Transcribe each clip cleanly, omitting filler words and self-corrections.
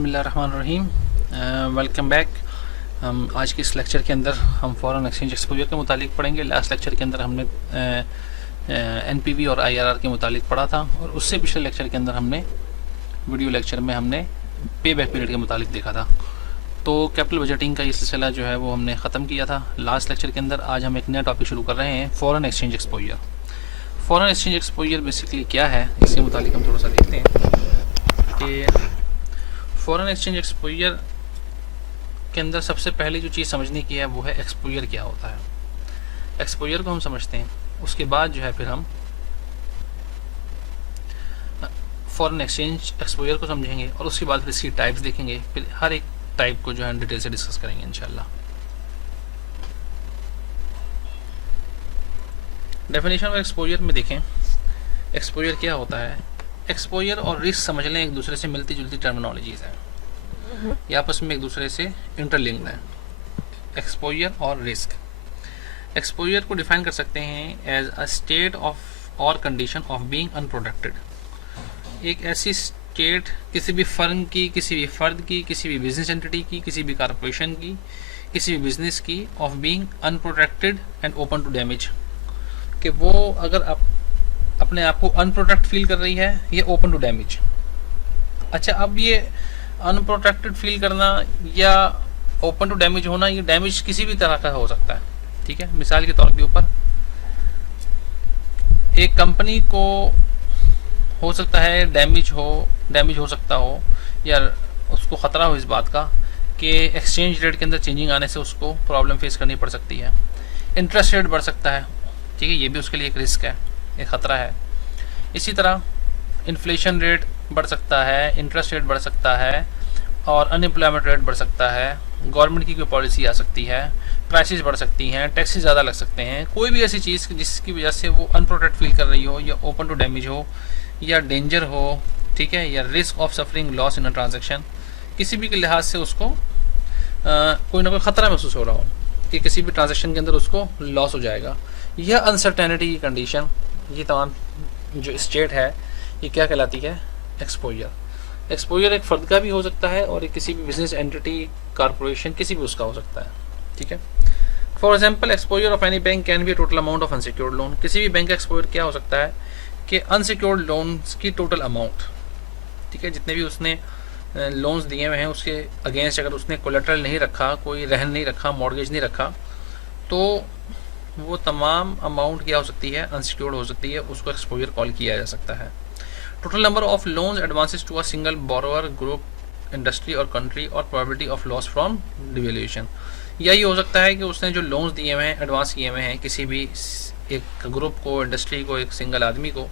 बिस्मिल्लाहिर्रहमानिर्रहीम। Welcome back. हम आज के इस लेक्चर के अंदर हम फॉरेन एक्सचेंज एक्सपोजर के मुतालिक पढ़ेंगे। लास्ट लेक्चर के अंदर हमने एनपीवी और आईआरआर के मुतालिक पढ़ा था, और उससे पिछले लेक्चर के अंदर हमने वीडियो लेक्चर में हमने पे बैक पीरियड के मुतालिक देखा था। तो कैपिटल बजटिंग का ये सिलसिला जो है वो हमने ख़त्म किया था लास्ट लेक्चर के अंदर। आज हम एक नया टॉपिक शुरू कर रहे हैं, foreign exchange exposure. Foreign exchange exposure basically क्या है, इसके मुतालिक हम थोड़ा सा देखते हैं कि फॉरेन एक्सचेंज एक्सपोजर के अंदर सबसे पहले जो चीज़ समझने की है वो है एक्सपोजर क्या होता है। एक्सपोजर को हम समझते हैं, उसके बाद जो है फिर हम फॉरेन एक्सचेंज एक्सपोजर को समझेंगे, और उसके बाद फिर इसकी टाइप्स देखेंगे। फिर हर एक टाइप को जो है डिटेल से डिस्कस करेंगे इंशाल्लाह। डेफिनेशन ऑफ एक्सपोजर में देखें, एक्सपोजर क्या होता है। एक्सपोजर और रिस्क समझ लें, एक दूसरे से मिलती जुलती टर्मिनोलॉजीज हैं, ये आपस में एक दूसरे से इंटरलिंक्ड हैं। एक्सपोजर और रिस्क। एक्सपोजर को डिफाइन कर सकते हैं एज अ स्टेट ऑफ और कंडीशन ऑफ बीइंग अनप्रोटेक्टेड। एक ऐसी स्टेट किसी भी फर्म की, किसी भी फर्द की, किसी भी बिजनेस एंटिटी की, किसी भी कॉरपोरेशन की, किसी भी बिजनेस की, of being unprotected and open to damage, कि वो अगर आप अपने आप को अनप्रोटेक्ट फील कर रही है, ये ओपन टू डैमेज। अच्छा, अब ये अनप्रोटेक्टेड फील करना या ओपन टू डैमेज होना, ये डैमेज किसी भी तरह का हो सकता है। ठीक है, मिसाल के तौर के ऊपर एक कंपनी को हो सकता है डैमेज हो सकता हो, या उसको ख़तरा हो इस बात का कि एक्सचेंज रेट के अंदर चेंजिंग आने से उसको प्रॉब्लम फेस करनी पड़ सकती है। इंटरेस्ट रेट बढ़ सकता है, ठीक है, ये भी उसके लिए एक रिस्क है, एक ख़तरा है। इसी तरह इन्फ्लेशन रेट बढ़ सकता है, इंटरेस्ट रेट बढ़ सकता है, और अनएम्प्लॉयमेंट रेट बढ़ सकता है। गवर्नमेंट की कोई पॉलिसी आ सकती है, प्राइसेस बढ़ सकती हैं, टैक्सेस ज़्यादा लग सकते हैं। कोई भी ऐसी चीज़ जिसकी वजह से वो अनप्रोटेक्ट फील कर रही हो, या ओपन टू डैमेज हो, या डेंजर हो, ठीक है, या risk of suffering loss in a transaction, किसी भी के लिहाज से उसको कोई ना कोई ख़तरा महसूस हो रहा हो कि किसी भी ट्रांजेक्शन के अंदर उसको लॉस हो जाएगा। यह अनसर्टेनिटी की कंडीशन, ये तमाम जो स्टेट है, ये क्या कहलाती है, एक्सपोजर। एक्सपोजर एक फ़र्द का भी हो सकता है, और एक किसी भी बिजनेस एंटिटी, कॉरपोरेशन, किसी भी उसका हो सकता है। ठीक है, for example exposure of any bank can be total amount of unsecured loan. किसी भी बैंक का एक्सपोजर क्या हो सकता है कि अनसिक्योर्ड लोन्स की टोटल अमाउंट, ठीक है, जितने भी उसने लोन्स दिए हुए हैं उसके अगेंस्ट अगर उसने कोलेटरल नहीं रखा, कोई रहन नहीं रखा, मॉर्गेज नहीं रखा, तो वो तमाम अमाउंट क्या हो सकती है, अनसिक्योर्ड हो सकती है, उसको एक्सपोजर कॉल किया जा सकता है। Total number of loans advances to a single borrower, group, industry और कंट्री, और probability of loss from devaluation. यही हो सकता है कि उसने जो लोन्स दिए हुए हैं, एडवांस किए हुए हैं किसी भी एक ग्रुप को, इंडस्ट्री को, एक सिंगल आदमी को,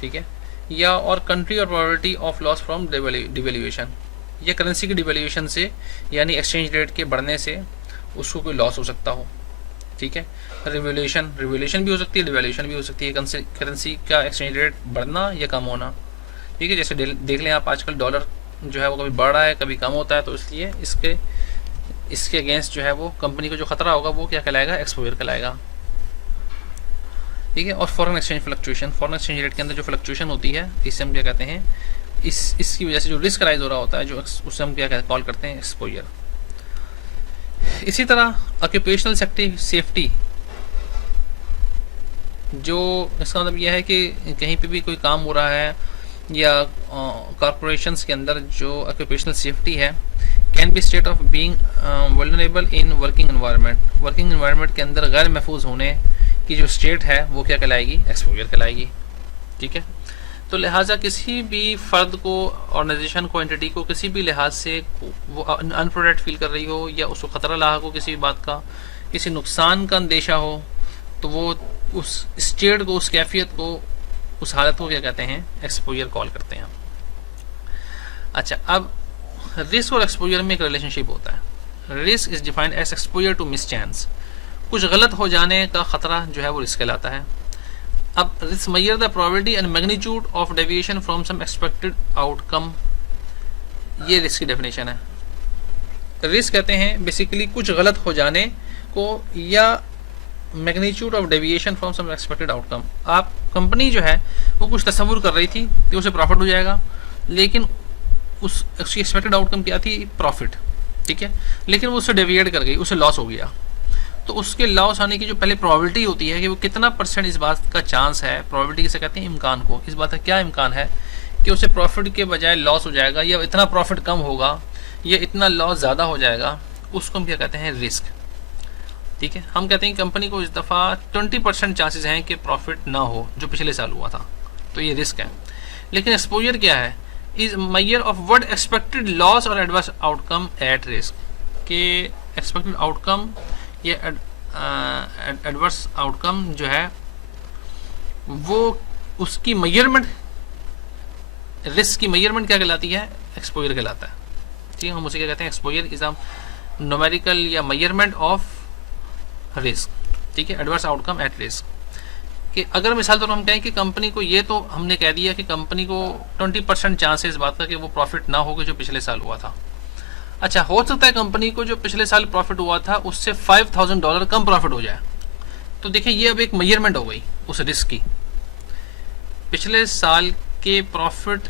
ठीक है, या और कंट्री, और probability of loss from devaluation, या करेंसी की डिवेल्यूएशन से, यानी एक्सचेंज रेट के बढ़ने से उसको कोई लॉस हो सकता हो। ठीक है, रिवोल्यूशन भी हो सकती है, डिवेल्यूशन भी हो सकती है, करेंसी का एक्सचेंज रेट बढ़ना या कम होना। ठीक है, जैसे देख लें आप, आजकल डॉलर जो है वो कभी बढ़ रहा है, कभी कम होता है, तो इसलिए इसके अगेंस्ट जो है वो कंपनी को जो खतरा होगा वो क्या कहलाएगा, एक्सपोजर कहलाएगा। ठीक है, और foreign exchange fluctuation, foreign exchange rate के अंदर जो फ्लक्चुएशन होती है, इससे हम क्या कहते हैं, इसकी वजह से जो रिस्क राइज हो रहा होता है, जो उससे हम क्या कॉल करते हैं, एक्सपोजर। इसी तरह ऑक्यूपेशनल सेफ्टी, जो इसका मतलब यह है कि कहीं पे भी कोई काम हो रहा है, या कॉरपोरेशंस के अंदर जो ऑक्यूपेशनल सेफ्टी है, can be state of being vulnerable in working environment. Working environment के अंदर गैर महफूज होने की जो स्टेट है वो क्या कहलाएगी, एक्सपोजर कहलाएगी। ठीक है, तो लिहाजा किसी भी फ़र्द को, ऑर्गेनाइजेशन को, एंटिटी को किसी भी लिहाज से वो अनप्रोटेक्ट फील कर रही हो, या उसको ख़तरा लाक हो किसी भी बात का, किसी नुकसान का अंदेशा हो, तो वो उस स्टेट को, उस कैफियत को, उस हालत को क्या कहते हैं, एक्सपोजर कॉल करते हैं। अच्छा, अब रिस्क और एक्सपोजर में एक रिलेशनशिप होता है। Risk is defined as exposure to mischance, कुछ गलत हो जाने का ख़तरा जो है वो रिस्क कहलाता है। अब risk measure the probability and magnitude of deviation from some expected outcome, ये रिस्क की डेफिनेशन है। रिस्क कहते हैं बेसिकली कुछ गलत हो जाने को, या magnitude of deviation from some expected outcome. आप कंपनी जो है वो कुछ तस्वुर कर रही थी कि उसे प्रॉफिट हो जाएगा, लेकिन उसकी एक्सपेक्टेड आउटकम क्या थी, प्रॉफिट, ठीक है, लेकिन वो उससे डेविएट कर गई, उससे लॉस हो गया। तो उसके लॉस होने की जो पहले प्रोबेबिलिटी होती है कि वो कितना परसेंट इस बात का चांस है, प्रोबेबिलिटी किसे कहते हैं, इम्कान को, इस बात का क्या इम्कान है कि उसे प्रॉफिट के बजाय लॉस हो जाएगा, या इतना प्रॉफिट कम होगा, या इतना लॉस ज़्यादा हो जाएगा, उसको हम क्या कहते हैं, रिस्क। ठीक है, हम कहते हैं कंपनी को इस दफ़ा 20% चांसेस हैं कि प्रॉफिट ना हो जो पिछले साल हुआ था, तो ये रिस्क है। लेकिन एक्सपोजर क्या है, is measure of what expected loss और एडवर्स आउटकम एट रिस्क, के एक्सपेक्टेड आउटकम ये एडवर्स आउटकम जो है वो उसकी मेजरमेंट, रिस्क की मेजरमेंट क्या कहलाती है, एक्सपोजर कहलाता है। ठीक है, हम उसे क्या कहते हैं, एक्सपोजर इज अ न्यूमेरिकल या मेजरमेंट ऑफ रिस्क। ठीक है, एडवर्स आउटकम एट रिस्क। कि अगर मिसाल तौर हम कहें कि कंपनी को, ये तो हमने कह दिया कि कंपनी को 20% चांस है इस बात का कि वो प्रॉफिट ना होगा जो पिछले साल हुआ था। अच्छा, हो सकता है कंपनी को जो पिछले साल प्रॉफिट हुआ था उससे $5,000 कम प्रॉफिट हो जाए। तो देखिए ये अब एक मेजरमेंट हो गई उस रिस्क की। पिछले साल के प्रॉफिट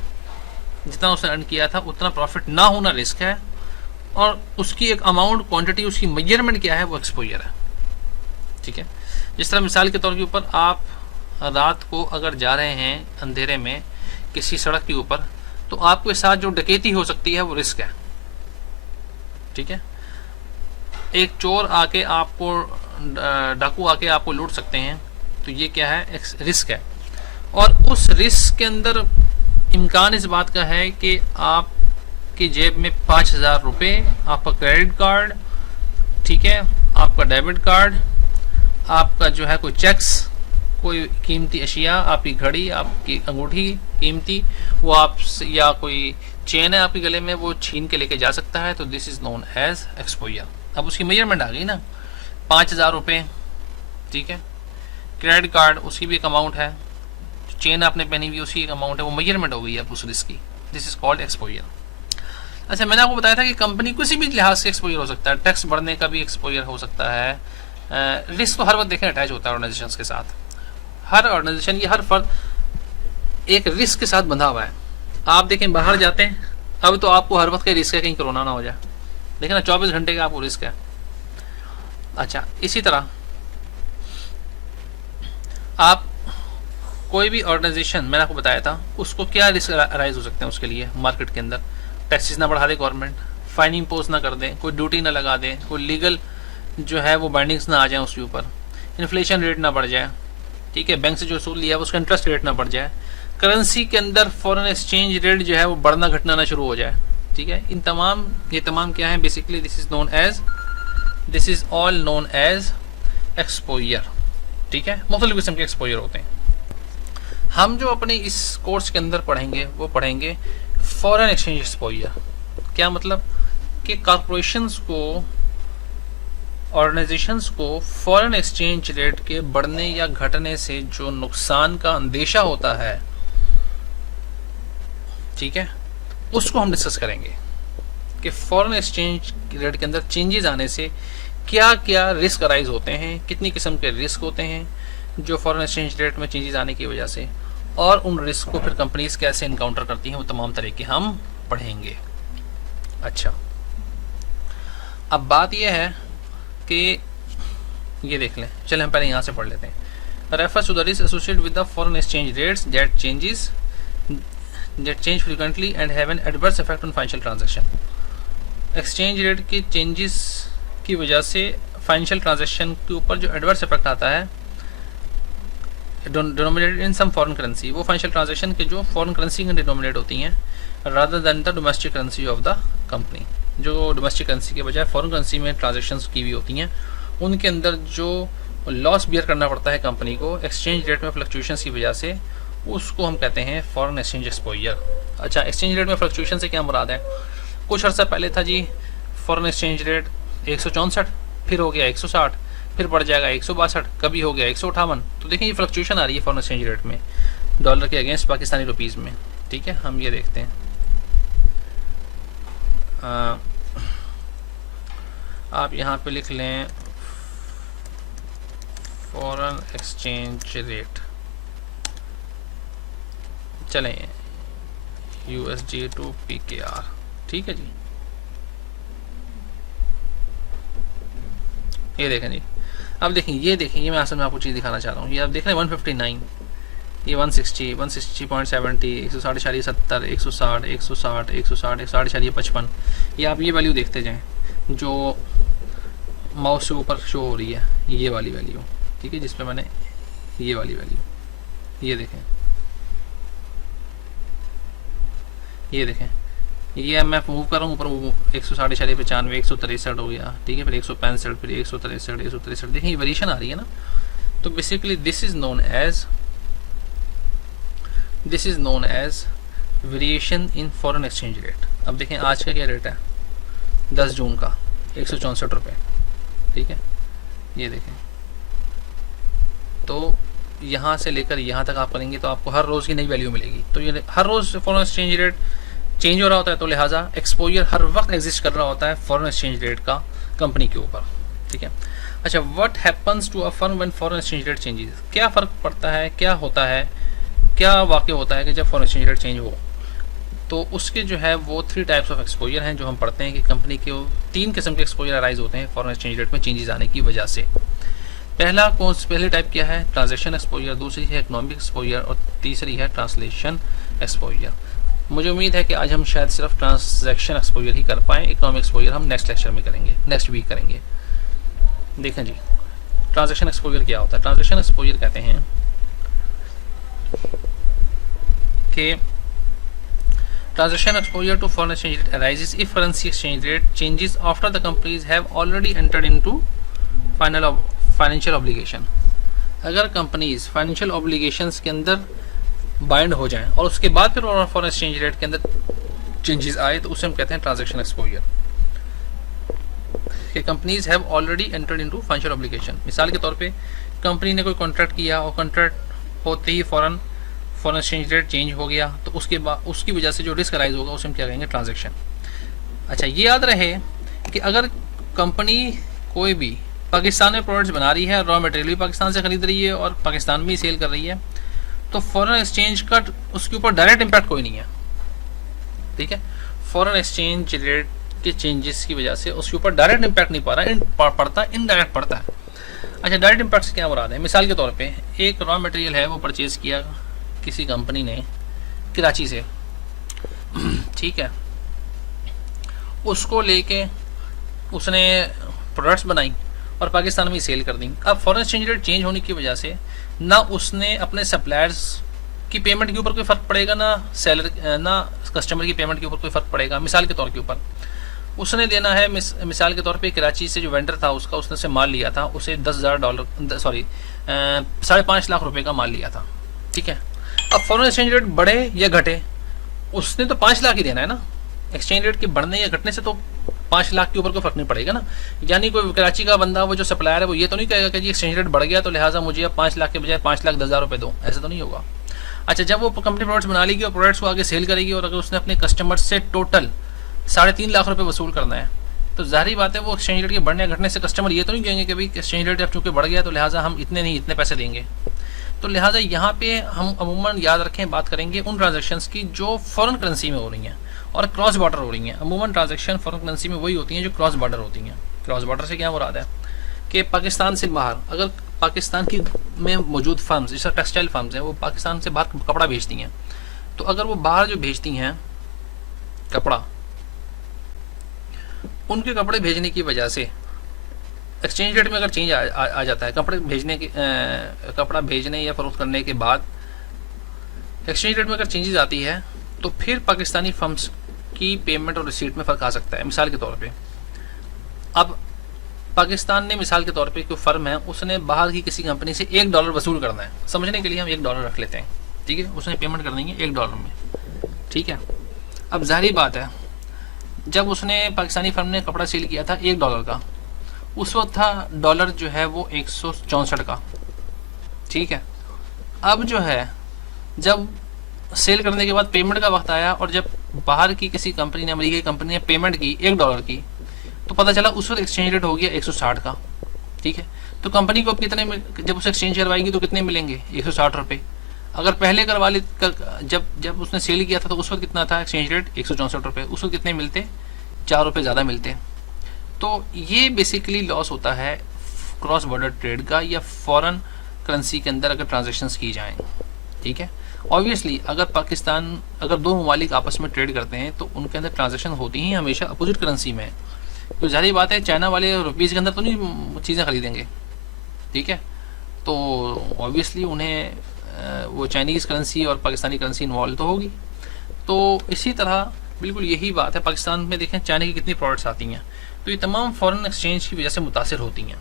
जितना उसने अर्न किया था उतना प्रॉफिट ना होना रिस्क है, और उसकी एक अमाउंट, क्वांटिटी, उसकी मेजरमेंट क्या है, वो एक्सपोजर है। ठीक है, जिस तरह मिसाल के तौर के ऊपर आप रात को अगर जा रहे हैं अंधेरे में किसी सड़क के ऊपर, तो आपके साथ जो डकैती हो सकती है वो रिस्क है। ठीक है, एक चोर आके आपको, डाकू आके आपको लूट सकते हैं, तो ये क्या है, रिस्क है। और उस रिस्क के अंदर इम्कान इस बात का है कि आपकी जेब में 5,000 रुपये, आपका क्रेडिट कार्ड, ठीक है, आपका डेबिट कार्ड, आपका जो है कोई चेक्स, कोई कीमती अशिया, आपकी घड़ी, आपकी अंगूठी कीमती, वो आप, या कोई चेन है आपके गले में, वो छीन के लेके जा सकता है। तो this is known as exposure. अब उसकी मेजरमेंट आ गई ना, 5,000 रुपये, ठीक है, क्रेडिट कार्ड उसकी भी एक अमाउंट है, चेन आपने पहनी हुई उसकी एक अमाउंट है, वो मेजरमेंट हो गई है उस रिस्क की। This is called exposure. अच्छा, मैंने आपको बताया था कि कंपनी किसी भी लिहाज से एक्सपोजर हो सकता है, टैक्स बढ़ने का भी एक्सपोजर हो सकता है। रिस्क तो हर वक्त देखें अटैच होता है ऑर्गेनाइजेशन के साथ। हर ऑर्गेनाइजेशन या हर फर्द एक रिस्क के साथ बंधा हुआ है। आप देखें बाहर जाते हैं, अब तो आपको हर वक्त का रिस्क है कहीं कोरोना ना हो जाए, देखें ना 24 घंटे का आपको रिस्क है। अच्छा, इसी तरह आप कोई भी ऑर्गेनाइजेशन, मैंने आपको बताया था, उसको क्या रिस्क अराइज हो सकते हैं उसके लिए मार्केट के अंदर, टैक्सेस ना बढ़ा दे गवर्नमेंट, फाइन इम्पोज ना कर दें, कोई ड्यूटी ना लगा दें, कोई लीगल जो है वो बाइंडिंग्स ना आ जाए उसके ऊपर, इन्फ्लेशन रेट ना बढ़ जाए, ठीक है, बैंक से जो वसूल लिया है उसका इंटरेस्ट रेट ना बढ़ जाए, करेंसी के अंदर फॉरेन एक्सचेंज रेट जो है वो बढ़ना घटना ना शुरू हो जाए। ठीक है, ये तमाम क्या है, basically this is all known as exposure. ठीक है, मुख्तलिफ किस्म के एक्सपोजर होते हैं। हम जो अपने इस कोर्स के अंदर पढ़ेंगे वो पढ़ेंगे फॉरेन एक्सचेंज एक्सपोजर। क्या मतलब कि कॉरपोरेशंस को, ऑर्गेनाइजेशंस को फॉरेन एक्सचेंज रेट के बढ़ने या घटने से जो नुकसान का अंदेशा होता है, ठीक है, उसको हम डिस्कस करेंगे कि फॉरेन एक्सचेंज रेट के अंदर चेंजेस आने से क्या क्या रिस्क अराइज होते हैं, कितनी किस्म के रिस्क होते हैं जो फॉरेन एक्सचेंज रेट में चेंजेस आने की वजह से, और उन रिस्क को फिर कंपनीज कैसे इनकाउंटर करती हैं, वो तमाम तरह के हम पढ़ेंगे। अच्छा, अब बात यह है कि ये देख लें, चलें हम पहले यहाँ से पढ़ लेते हैं। Refers to the risk associated with the foreign exchange rates that change frequently and have an adverse effect on financial transaction। Exchange rate के चेंजेस की वजह से फाइनेंशियल ट्रांजैक्शन के ऊपर जो एडवर्स इफेक्ट आता है, denominated in some foreign currency, वो फाइनेंशियल ट्रांजैक्शन के जो फॉरेन करेंसी में डिनोमिनेट होती हैं, rather than the domestic currency of the company, जो डोमेस्टिक करेंसी के बजाय फॉरेन करेंसी में ट्रांजैक्शंस की हुई होती हैं, उनके अंदर जो लॉस बियर करना पड़ता है कंपनी को एक्सचेंज रेट में फ्लक्चुएशंस की वजह से, उसको हम कहते हैं फॉरेन एक्सचेंज एक्सपोजर। अच्छा, एक्सचेंज रेट में फ्लक्चुएशन से क्या मुराद है? कुछ अर्सा पहले था जी फॉरेन एक्सचेंज रेट 164, फिर हो गया 160, फिर बढ़ जाएगा 162, कभी हो गया 158। तो देखें ये फ्लक्चुएशन आ रही है फॉरेन एक्सचेंज रेट में डॉलर के अगेंस्ट पाकिस्तानी रुपीज़ में। ठीक है, हम ये देखते हैं, आप यहाँ पे लिख लें फॉरेन एक्सचेंज रेट। चलें USD टू PKR, ठीक है जी। ये देखें जी, अब देखें, ये देखें, ये मैं असल में आपको चीज़ दिखाना चाह रहा हूँ। ये आप देख रहे हैं 159, ये 160, 160.70, 160, 70, 160, 160, 160, 160, 55। ये आप ये वैल्यू देखते जाएं जो माउस से ऊपर शो हो रही है, ये वाली वैल्यू, ठीक है, जिस पे मैंने ये वाली वैल्यू, ये देखें, ये देखें, ये मैं मूव कर रहा हूँ ऊपर, 160, 95, 163 हो गया, ठीक है, फिर 165, फिर 163, 163, देखें ये वेरिएशन आ रही है ना। तो basically this is known as variation in foreign exchange rate. अब देखें आज का क्या रेट है, 10 जून का 164 रुपये, ठीक है, ये देखें। तो यहाँ से लेकर यहाँ तक आप करेंगे तो आपको हर रोज़ की नई वैल्यू मिलेगी। तो ये हर रोज़ फॉरेन एक्सचेंज रेट चेंज हो रहा होता है, तो लिहाजा एक्सपोजर हर वक्त एग्जिस्ट कर रहा होता है फॉरेन एक्सचेंज रेट का कंपनी के ऊपर, ठीक है। अच्छा, what happens to a firm when foreign exchange rate changes, क्या फ़र्क पड़ता है, क्या होता है, क्या वाक़या होता है कि जब फॉरेन एक्सचेंज रेट चेंज हो। तो उसके जो है वो 3 टाइप्स ऑफ एक्सपोजर हैं जो हम पढ़ते हैं कि कंपनी के 3 किस्म के एक्सपोजर अराइज होते हैं फॉरेन एक्सचेंज रेट में चेंजेस आने की वजह से। पहले टाइप क्या है, ट्रांजैक्शन एक्सपोजर, दूसरी है इकोनॉमिक एक्सपोजर और तीसरी है ट्रांसलेशन एक्सपोजर। मुझे उम्मीद है कि आज हम शायद सिर्फ ट्रांजैक्शन एक्सपोजर ही कर पाएँ, इकोनॉमिक एक्सपोजर हम नेक्स्ट लेक्चर में करेंगे, नेक्स्ट वीक करेंगे। देखें जी, ट्रांजैक्शन एक्सपोजर क्या होता है। ट्रांजैक्शन एक्सपोजर कहते हैं कि transaction exposure to foreign exchange rate arises if currency exchange rate changes after the companies have already entered into financial obligation। अगर कंपनीज फाइनेंशियल ऑब्लिगेशंस के अंदर बाइंड हो जाएं और उसके बाद फिर फॉरेन एक्सचेंज रेट के अंदर चेंजेस आए तो उसे हम कहते हैं ट्रांजैक्शन एक्सपोजर, कि companies have already entered into financial obligation. मिसाल के तौर पे कंपनी ने कोई कॉन्ट्रैक्ट किया और कॉन्ट्रैक्ट होते ही फॉरेन एक्सचेंज रेट चेंज हो गया, तो उसके बाद उसकी वजह से जो रिस्क अराइज होगा उसे हम क्या कहेंगे, ट्रांजैक्शन। अच्छा, ये याद रहे कि अगर कंपनी कोई भी पाकिस्तान में प्रोडक्ट्स बना रही है, रॉ मटेरियल भी पाकिस्तान से खरीद रही है और पाकिस्तान में ही सेल कर रही है, तो फॉरेन एक्सचेंज का उसके ऊपर डायरेक्ट इम्पैक्ट कोई नहीं है, ठीक है। फॉरेन एक्सचेंज रेट के चेंजेस की वजह से उसके ऊपर डायरेक्ट इम्पैक्ट नहीं पड़ता, इनडायरेक्ट पड़ता है। अच्छा, डायरेक्ट इम्पैक्ट से क्या मुराद है, मिसाल के तौर पे एक रॉ मटेरियल है वो परचेज़ किया किसी कंपनी ने कराची से, ठीक है, उसको लेके उसने प्रोडक्ट्स बनाई और पाकिस्तान में सेल कर दी। अब फॉरेन एक्सचेंज रेट चेंज होने की वजह से ना उसने अपने सप्लायर्स की पेमेंट के ऊपर कोई फ़र्क पड़ेगा, ना कस्टमर की पेमेंट के ऊपर कोई फ़र्क पड़ेगा। मिसाल के तौर के ऊपर उसने देना है, मिसाल के तौर पे कराची से जो वेंडर था उसने से माल लिया था, उसे $10,000 5.5 लाख रुपए का माल लिया था, ठीक है। अब फॉरेन एक्सचेंज रेट बढ़े या घटे, उसने तो 5 लाख ही देना है ना। एक्सचेंज रेट के बढ़ने या घटने से तो 5 लाख के ऊपर कोई फर्क नहीं पड़ेगा ना। यानी कोई कराची का बंदा, वो जो सप्लायर है, वो ये तो नहीं कहेगा कि जी एक्सचेंज रेट बढ़ गया तो लिहाजा मुझे अब 5 लाख के बजाय 5,10,000 रुपये दो, ऐसा तो नहीं होगा। अच्छा, जब वो कंपनी प्रोडक्ट्स बना लेगी और प्रोडक्ट्स को आगे सेल करेगी और अगर उसने अपने कस्टमर से टोटल 3.5 लाख रुपये वसूल करना है, तो जाहिर बात है वो एक्सचेंज रेट के बढ़ने घटने से कस्टमर ये तो नहीं कहेंगे कि भाई एक्सचेंज रेट अब चूँकि बढ़ गया तो लिहाजा हम इतने पैसे देंगे। तो लिहाजा यहाँ पे हम अमूमन याद रखें, बात करेंगे उन ट्रांजैक्शंस की जो फॉरेन करेंसी में हो रही हैं और क्रॉस बॉर्डर हो रही हैं। अमूमन ट्रांजैक्शन फॉरेन करेंसी में वही होती हैं जो क्रॉस बॉर्डर होती हैं। क्रॉस बॉर्डर से क्या मुराद है कि पाकिस्तान से बाहर, अगर पाकिस्तान की में मौजूद फर्म्स जैसे टेक्सटाइल फर्म्स हैं वो पाकिस्तान से बाहर कपड़ा बेचती हैं, तो अगर वो बाहर जो भेजती हैं कपड़ा, उनके कपड़े भेजने की वजह से एक्सचेंज रेट में अगर चेंज आ जाता है, कपड़ा भेजने या फरोख्त करने के बाद एक्सचेंज रेट में अगर चेंजेस आती है तो फिर पाकिस्तानी फर्म्स की पेमेंट और रिसीट में फ़र्क आ सकता है। मिसाल के तौर पे अब पाकिस्तान ने, मिसाल के तौर पे कोई फर्म है, उसने बाहर की किसी कंपनी से $1 वसूल करना है। समझने के लिए हम $1 रख लेते हैं, ठीक है। उसने पेमेंट कर देंगे $1 में, ठीक है। अब जाहिर बात है जब उसने पाकिस्तानी फर्म ने कपड़ा सेल किया था $1 का, उस वक्त था डॉलर जो है वो 164 का, ठीक है। अब जो है जब सेल करने के बाद पेमेंट का वक्त आया और जब बाहर की किसी कंपनी ने, अमेरिकी कंपनी ने पेमेंट की $1 की, तो पता चला उस वक्त एक्सचेंज रेट हो गया 160 का, ठीक है। तो कंपनी को अब कितने, जब उसे एक्सचेंज करवाएगी तो कितने मिलेंगे, 160 रुपये। अगर पहले करवा ली जब उसने सेल किया था तो उस वक्त कितना था एक्सचेंज रेट 164 रुपये, उस वक्त कितने मिलते, 4 रुपये ज़्यादा मिलते। तो ये बेसिकली लॉस होता है क्रॉस बॉर्डर ट्रेड का या फॉरेन करेंसी के अंदर अगर ट्रांजेक्शन्स की जाएँ। ठीक है, ऑब्वियसली अगर दो ममालिक आपस में ट्रेड करते हैं तो उनके अंदर ट्रांजेक्शन होती ही हमेशा अपोजिट करेंसी में। तो जाहिर बात है चाइना वाले रुपीज़ के अंदर तो नहीं चीज़ें खरीदेंगे। ठीक है, तो ऑब्वियसली उन्हें वो चाइनीज़ करेंसी और पाकिस्तानी करेंसी इन्वॉल्व तो होगी। तो इसी तरह बिल्कुल यही बात है, पाकिस्तान में देखें चाइना की कितनी प्रोडक्ट्स आती हैं, तो ये तमाम फॉरेन एक्सचेंज की वजह से मुतासिर होती हैं।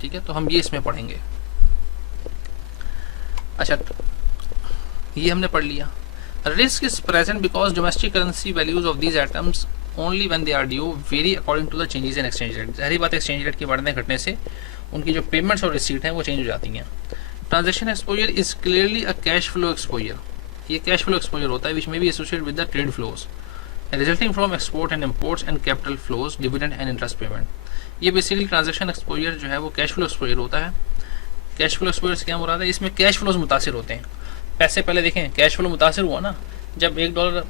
ठीक है, तो हम ये इसमें पढ़ेंगे। अच्छा, ये हमने पढ़ लिया। Risk is present because domestic currency values of these items only when they are due vary according to the changes in exchange rate. जाहिर बात है एक्सचेंज रेट के बढ़ने घटने से उनकी जो पेमेंट्स और रिसीट हैं वो चेंज हो जाती हैं। Transaction exposure is clearly a cash flow exposure. ये कैश फ्लो एक्सपोजर होता है विच में भी associated with the trade flows resulting from export and imports and capital flows, dividend and interest payment. ये बेसिकली ट्रांजेक्शन एक्सपोजर जो है वो cash flow exposure होता है। कैश फ्लो एक्सपोजर से क्या मुराद है, इसमें कैश फ्लोज मुतासिर होते हैं। पैसे पहले देखें, कैश फ्लो मुतासिर हुआ ना जब $1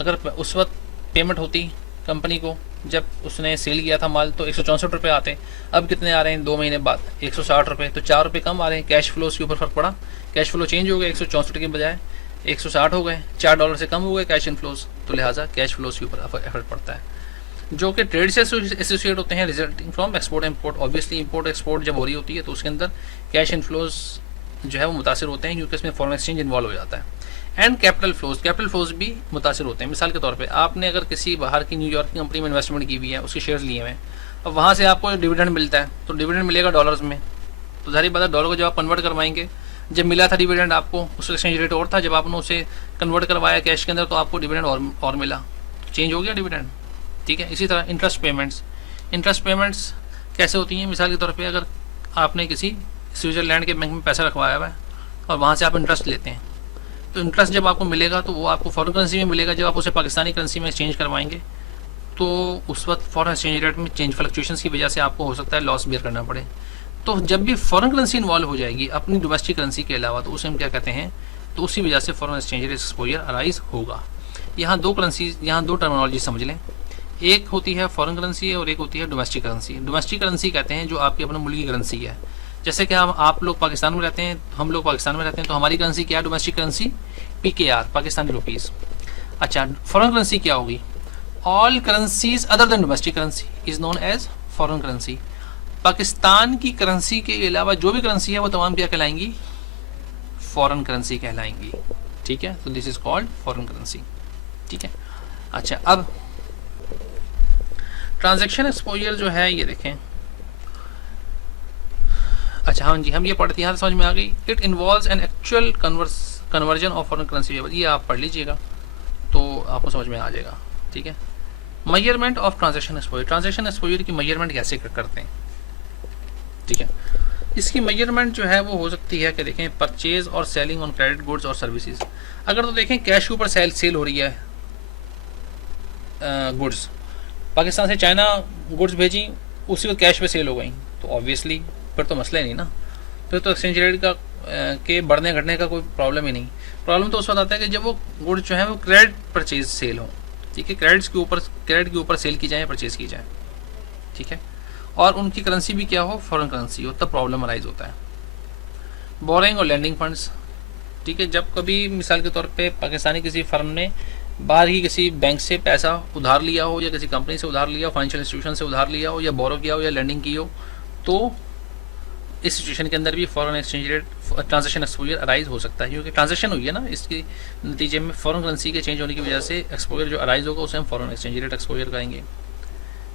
अगर उस वक्त पेमेंट होती कंपनी को जब उसने सेल किया था माल तो 164 रुपये आते, अब कितने आ रहे हैं 2 महीने बाद 160 रुपये, तो 4 रुपये कम आ रहे हैं। कैश फ्लोज के ऊपर फर्क पड़ा, कैश फ्लो चेंज हो गए, 164 के बजाय 160 हो गए, $4 से कम हो गए कैश इनफ्लोज, तो लिहाजा कैश फ्लोज के ऊपर एफर्ट पड़ता है जो कि ट्रेड से एसोसिएट होते हैं resulting from export import. Obviously import export जब हो रही होती है तो उसके अंदर कैश इनफ्लोज जो है वो मुतासिर होते हैं क्योंकि इसमें फॉरेन एक्सचेंज इन्वॉल्व हो जाता है। एंड कैपिटल फ्लोज भी मुतासिर होते हैं। मिसाल के तौर पे आपने अगर किसी बाहर की न्यूयॉर्क की कंपनी में इन्वेस्टमेंट की हुई है, उसके शेयर्स लिए हुए हैं, अब वहाँ से आपको डिविडेंड मिलता है तो डिविडेंड मिलेगा डॉलर्स में, तो जाहिर बात है डॉलर को जब आप कन्वर्ट करवाएंगे, जब मिला था डिविडेंड आपको उसका एक्सचेंज रेट और था, जब आपने उसे कन्वर्ट करवाया कैश के अंदर तो आपको डिविडेंड और मिला, चेंज हो गया डिविडेंड। ठीक है, इसी तरह इंटरेस्ट पेमेंट्स कैसे होती हैं। मिसाल के तौर पर अगर आपने किसी स्विट्ज़रलैंड के बैंक में पैसा रखवाया हुआ है और वहाँ से आप इंटरेस्ट लेते हैं, तो इंटरेस्ट जब आपको मिलेगा तो वो आपको फॉरेन करेंसी में मिलेगा। जब आप उसे पाकिस्तानी करेंसी में एक्सचेंज करवाएंगे तो उस वक्त फॉरेन एक्सचेंज रेट में चेंज फ्लक्चुएशंस की वजह से आपको हो सकता है लॉस बेयर करना पड़े। तो जब भी फॉरेन करेंसी इन्वॉल्व हो जाएगी अपनी डोमेस्टिक करेंसी के अलावा, तो उसे हम क्या कहते हैं, तो उसी वजह से foreign exchange rate exposure arise होगा। यहाँ दो टर्मिनोलॉजी समझ लें, एक होती है फॉरेन करेंसी और एक होती है डोमेस्टिक करेंसी। डोमेस्टिक करेंसी कहते हैं जो आपकी अपने मुल्क की करेंसी है। जैसे कि आप लोग पाकिस्तान में रहते हैं, हम लोग पाकिस्तान में रहते हैं, तो हमारी करेंसी क्या है domestic currency, PKR, Pakistani rupees. अच्छा, फॉरेन करेंसी क्या होगी, all currencies other than domestic currency is known as foreign currency. Pakistan की करेंसी के अलावा जो भी करेंसी है वो तमाम क्या कहलाएंगी, फॉरेन करेंसी कहलाएंगी। ठीक है, तो this is called foreign currency. ठीक है, अच्छा अब ट्रांजैक्शन एक्सपोजर जो है ये देखें। अच्छा हाँ जी, हम ये पढ़ते हैं, समझ में आ गई। It involves an actual conversion of foreign currency, ये आप पढ़ लीजिएगा तो आपको समझ में आ जाएगा। ठीक है, मेजरमेंट ऑफ ट्रांजैक्शन एक्सपोजर की मेजरमेंट कैसे करते हैं। ठीक है, इसकी मेजरमेंट जो है वो हो सकती है कि देखें परचेज और सेलिंग ऑन क्रेडिट गुड्स और सर्विसेज। अगर तो देखें कैश के ऊपर सेल हो रही है गुड्स, पाकिस्तान से चाइना गुड्स भेजी, उसी को कैश पे सेल हो गई, तो ऑब्वियसली फिर तो मसला ही नहीं ना, फिर तो एक्सचेंज रेट का के बढ़ने घटने का कोई प्रॉब्लम ही नहीं। प्रॉब्लम तो उस वक्त आता है कि जब वो गुड्स जो है वो क्रेडिट परचेज सेल हो। ठीक है, क्रेडिट के ऊपर सेल की जाए, परचेज की जाए। ठीक है, और उनकी करेंसी भी क्या हो, फॉरेन करेंसी हो, तब प्रॉब्लम अराइज होता है। बोरिंग और लैंडिंग फंड्स। ठीक है, जब कभी मिसाल के तौर पे पाकिस्तानी किसी फर्म ने बाहर ही किसी बैंक से पैसा उधार लिया हो या किसी कंपनी से उधार लिया हो, फाइनेंशियल इंस्टीट्यूशन से उधार लिया हो या बोरो किया हो या लैंडिंग की हो, तो इस सिचुएशन के अंदर भी foreign exchange rate transaction exposure arise हो सकता है, क्योंकि ट्रांजैक्शन हुई है ना, इसके नतीजे में फॉरेन करेंसी के चेंज होने की वजह से एक्सपोजर जो अराइज होगा उसे हम फॉरेन एक्सचेंज रेट एक्सपोजर कहेंगे।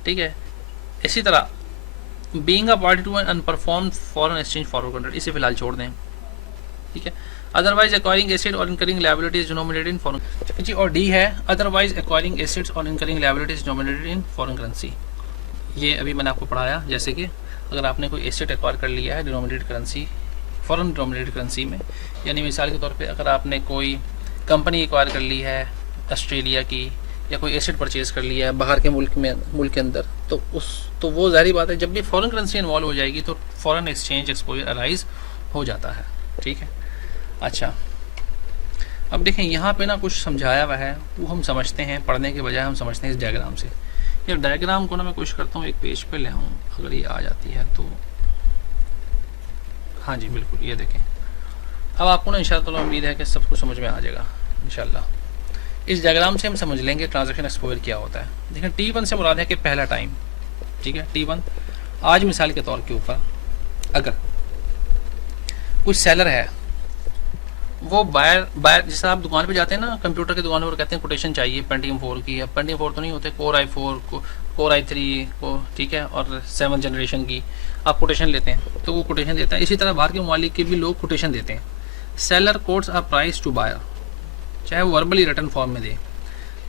ठीक है, इसी तरह being a party to an unperformed foreign exchange forward contract, इसे फिलहाल छोड़ दें। ठीक है, अदरवाइज एक्वायरिंग एसेट और incurring liabilities denominated in foreign. जी, और डी है अदरवाइज एक्वायरिंग एसेट्स और incurring liabilities denominated in foreign currency. ये अभी मैंने आपको पढ़ाया, जैसे कि अगर आपने कोई एसेट एक्वायर कर लिया है denominated currency, foreign denominated currency में, यानी मिसाल के तौर पे अगर आपने कोई कंपनी एक्वायर कर ली है ऑस्ट्रेलिया की, या कोई एसेट परचेज कर लिया है बाहर के मुल्क के अंदर, तो वो जाहिर बात है जब भी फॉरेन करेंसी इन्वॉल्व हो जाएगी तो फॉरेन एक्सचेंज एक्सपोजर अराइज हो जाता है। ठीक है, अच्छा, अब देखें यहाँ पे ना कुछ समझाया हुआ है, वो हम समझते हैं, पढ़ने के बजाय हम समझते हैं इस डायग्राम से। ये डायग्राम को ना मैं कोशिश करता हूँ एक पेज पे ले आऊँ, अगर ये आ जाती है तो। हाँ जी बिल्कुल, ये देखें। अब आपको ना इंशाअल्लाह उम्मीद है कि सब कुछ समझ में आ जाएगा इंशाअल्लाह। इस डायग्राम से हम समझ लेंगे ट्रांजैक्शन एक्सपोजर क्या होता है। देखें T1 से मुराद है कि पहला टाइम, ठीक है। T1 आज मिसाल के तौर के ऊपर अगर कुछ सेलर है, वो बायर जैसे आप दुकान पे जाते हैं ना, कंप्यूटर की दुकान पर कहते हैं कोटेशन चाहिए पेंटियम 4 की, अब पेंटियम 4 तो नहीं होते, कोर i4 कोर i3 को, ठीक है, और 7 जनरेशन की आप कोटेशन लेते हैं तो वो कोटेशन देता है। इसी तरह बाहर के मालिक के भी लोग कोटेशन देते हैं। Seller quotes are price to buyer, चाहे वो वर्बली रिटर्न फॉर्म में दे।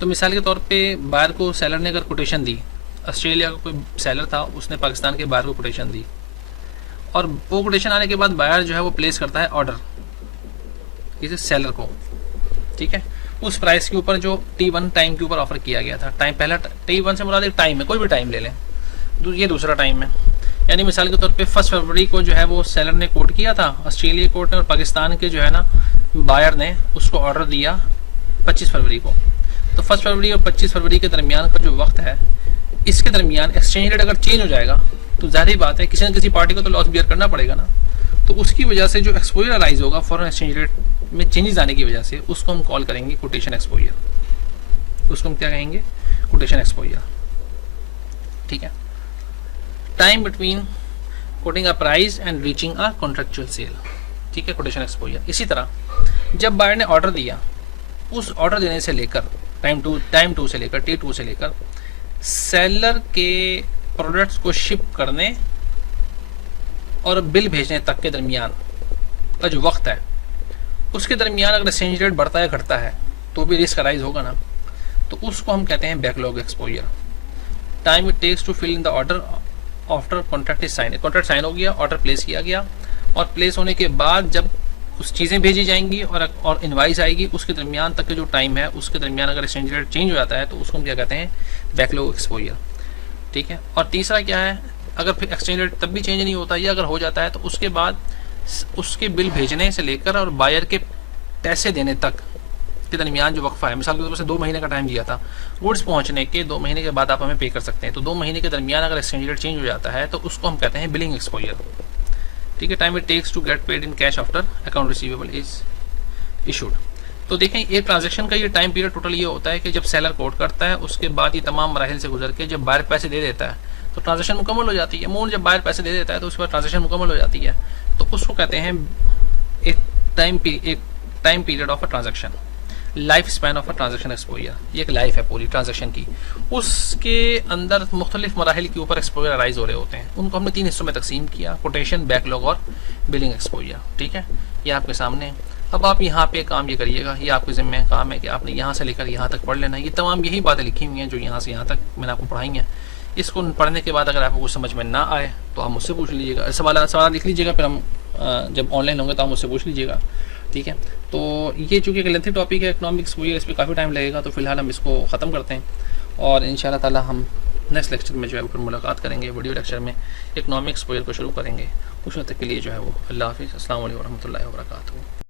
तो मिसाल के तौर पे बायर को सेलर ने अगर कोटेशन दी, ऑस्ट्रेलिया का कोई सेलर था, उसने पाकिस्तान के बायर को कोटेशन दी, और वो कोटेशन आने के बाद बायर जो है वो प्लेस करता है ऑर्डर किसी सेलर को, ठीक है, उस प्राइस के ऊपर जो T1 टाइम के ऊपर ऑफर किया गया था। टाइम पहला T1 से मुराद एक टाइम है, कोई भी टाइम ले लें, ये दूसरा टाइम है। यानी मिसाल के तौर पे 1 फरवरी को जो है वो सेलर ने कोट किया था, ऑस्ट्रेलिया कोर्ट ने, और पाकिस्तान के जो है ना बायर ने उसको ऑर्डर दिया 25 फरवरी को। तो 1 फरवरी और 25 फरवरी के दरमियान का जो वक्त है, इसके दरमियान एक्सचेंज रेट अगर चेंज हो जाएगा तो जाहिर बात है किसी न किसी पार्टी को तो लॉस बियर करना पड़ेगा ना। तो उसकी वजह से जो एक्सपोजर राइज होगा फॉरेन एक्सचेंज रेट में चेंजेस आने की वजह से, उसको हम कॉल करेंगे कोटेशन एक्सपोजर। उसको हम क्या कहेंगे? कोटेशन एक्सपोजर, ठीक है। Time between quoting a price and reaching a contractual sale, ठीक है, कोटेशन एक्सपोजर। इसी तरह जब बायर ने ऑर्डर दिया, उस ऑर्डर देने से लेकर टाइम टू से लेकर T2 से लेकर सेलर के प्रोडक्ट्स को शिप करने और बिल भेजने तक के दरमियान का जो वक्त है, उसके दरमियान अगर एक्सचेंज रेट बढ़ता है घटता है तो भी रिस्क राइज होगा ना। तो उसको हम कहते हैं backlog exposure. Time it takes to fill in the order after contract is sign. Contract sign हो गया, ऑर्डर प्लेस किया गया, और प्लेस होने के बाद जब कुछ चीज़ें भेजी जाएंगी और इनवाइस आएगी, उसके दरमियान तक के जो टाइम है, उसके दरमियान अगर एक्सचेंज रेट चेंज हो जाता है तो उसको हम क्या कहते हैं? बैकलॉग एक्सपोजर, ठीक है। और तीसरा क्या है? अगर फिर एक्सचेंज रेट तब भी चेंज नहीं होता, या अगर हो जाता है तो उसके बाद उसके बिल भेजने से लेकर और बायर के पैसे देने तक के दरमियान जो वक्फा है, मिसाल के तौर पर 2 महीने का टाइम दिया था, गुड्स पहुंचने के 2 महीने के बाद आप हमें पे कर सकते हैं, तो 2 महीने के दरमियान अगर एक्सचेंज रेट चेंज हो जाता है तो उसको हम कहते हैं बिलिंग एक्सपोजर, ठीक है। Time it takes to get paid in cash after account receivable is issued. तो देखें, एक ट्रांजैक्शन का ये टाइम पीरियड टोटल ये होता है कि जब सेलर कोट करता है, उसके बाद ये तमाम मराहिल से गुजर के जब बायर पैसे दे देता है तो ट्रांजैक्शन मुकम्मल हो जाती है। मूल जब बायर पैसे दे देता है तो उसके बाद ट्रांजैक्शन मुकम्मल हो जाती है, तो उसको कहते हैं एक time period of a transaction, life span of a transaction exposure. ये एक लाइफ है पूरी ट्रांजैक्शन की, उसके अंदर मुख्तलिफ मराहिल के ऊपर एक्सपोजर राइज हो रहे होते हैं। उनको हमने 3 हिस्सों में तकसीम किया, कोटेशन, बैकलॉग और बिलिंग एक्सपोजर, ठीक है। ये आपके सामने। अब आप यहाँ पे काम ये करिएगा, ये आपके ज़िम्मे काम है कि आपने यहाँ से लेकर यहाँ तक पढ़ लेना। ये तमाम यही बातें लिखी हुई हैं जो यहाँ से यहाँ तक मैंने आपको पढ़ाई हैं। इसको पढ़ने के बाद अगर आपको कुछ समझ में ना आए तो आप मुझसे पूछ लीजिएगा, सवाल लिख लीजिएगा, फिर हम जब ऑनलाइन होंगे तो आप मुझसे पूछ लीजिएगा, ठीक है। तो ये चूँकि एक लेंथी टॉपिक है इकोनॉमिक्स, वो इस पर काफ़ी टाइम लगेगा, तो फिलहाल हम इसको ख़त्म करते हैं और इंशाल्लाह ताला हम नेक्स्ट लेक्चर में जो है फिर मुलाकात करेंगे। वीडियो लेक्चर में इकोनॉमिक्स को शुरू करेंगे। उस वक्त के लिए जो है वो अल्लाह हाफ़िज़, अस्सलाम वालेकुम व रहमतुल्लाहि व बरकातहू।